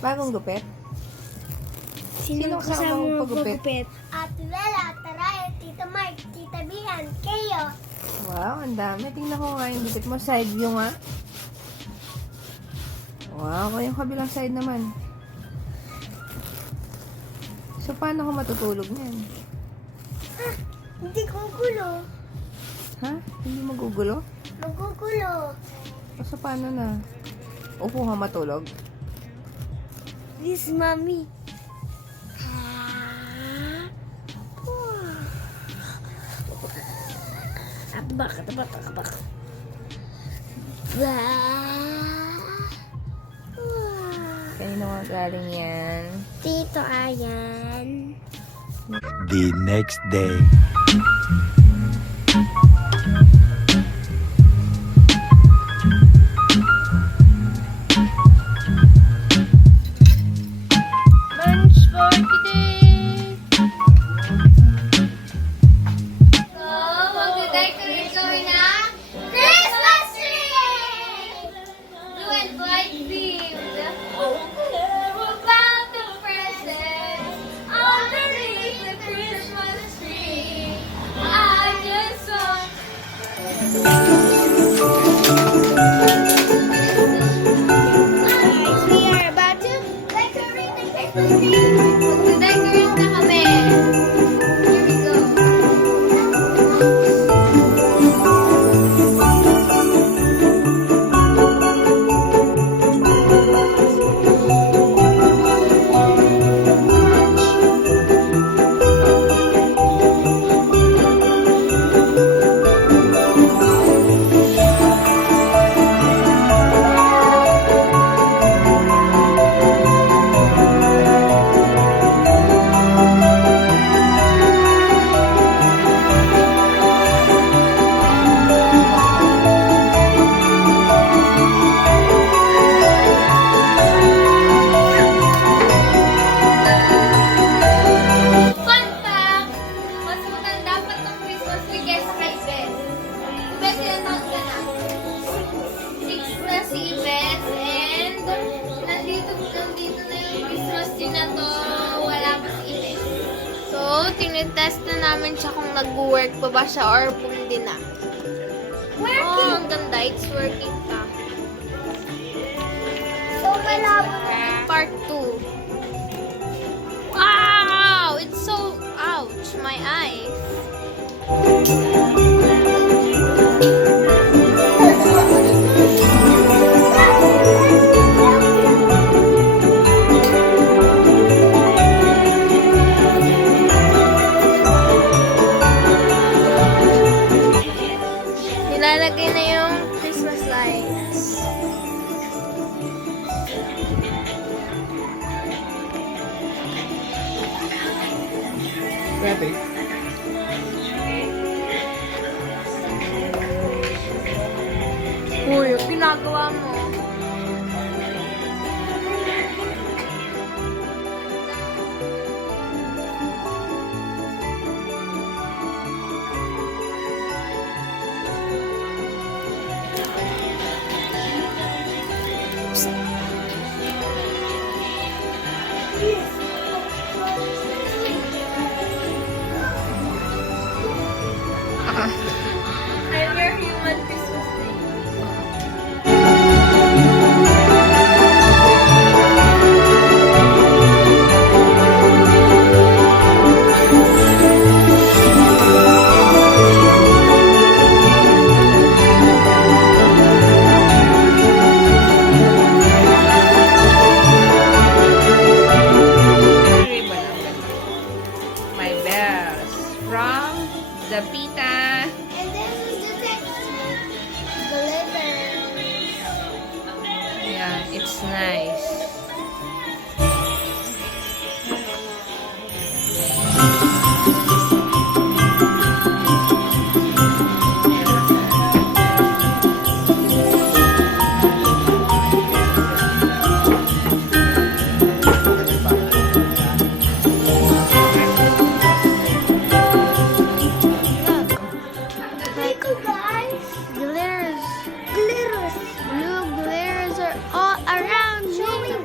Bagong gupit? Sino kasama mong pagupit? Ate Bella, Taray, Tita Mark, Tita Bian, Kayo. Wow, ang dami. Tingnan ko nga yung gupit mo. Side view nga. Wow, yung kabilang side naman. So, paano ko matutulog niyan? Hindi gugulo. Ha? Hindi magugulo? Magugulo. So, paano na? Upo ka matulog? This mommy. Abak. Kanino nga galing yan? Tito Ayan. The next day. Lunch for today. So, magde-decorate kami ng Christmas tree! Blue and white themed. About the presents underneath the Christmas tree. I just want Guys, we are about to decorate the Christmas tree. Magde-decorate na kami. Here we go. Fun fact, mas maganda pa itong Christmas tree kesa kay Beth. Beth, ilang taon ka na? 6 na si Beth, and nandito na yung Christmas tree na to. Wala pa si Beth. So, tinitest na namin siya kung nag-work pa ba siya or kung hindi na. Working! Oh, ang ganda. It's working pa. So, malabo na. Part 2. Wow! It's so... Ouch! My eyes. Nilalagay na yung Christmas lights. Ready? Uy, ginagawa mo. I'm your human Christmas tree. My bells from the pita. And this is the texture. Glitter. Yeah, it's nice. Look, guys. Glitters. Blue glitters are all around me.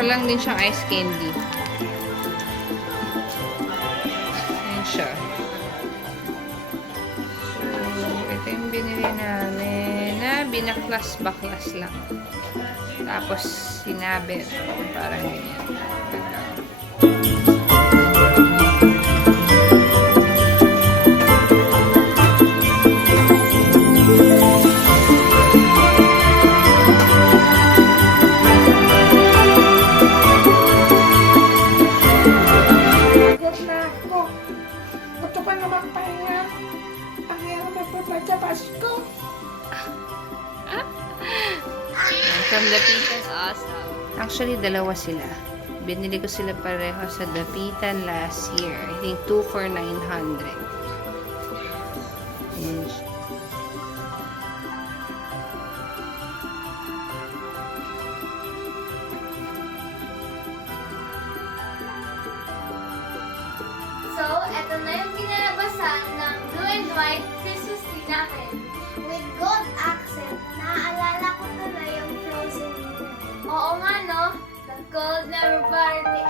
Para lang din siyang ice candy. Ayan siya. So, ito yung binili namin na binaklas-baklas lang. Tapos, sinabi. Parang ganyan. Pagod na ako. Gusto ko na magpahinga. Ang hirap magpapad sa Pasko. From Dapitan, awesome. Actually, dalawa sila. Binili ko sila pareho sa Dapitan last year. I think 2 for 900. Ayan siya. So, eto na yung kinalabasan ng blue and white Christmas tree namin. With gold accent, naaalala ko tuloy yung Frozen. Oo nga, no? The cold never bothered me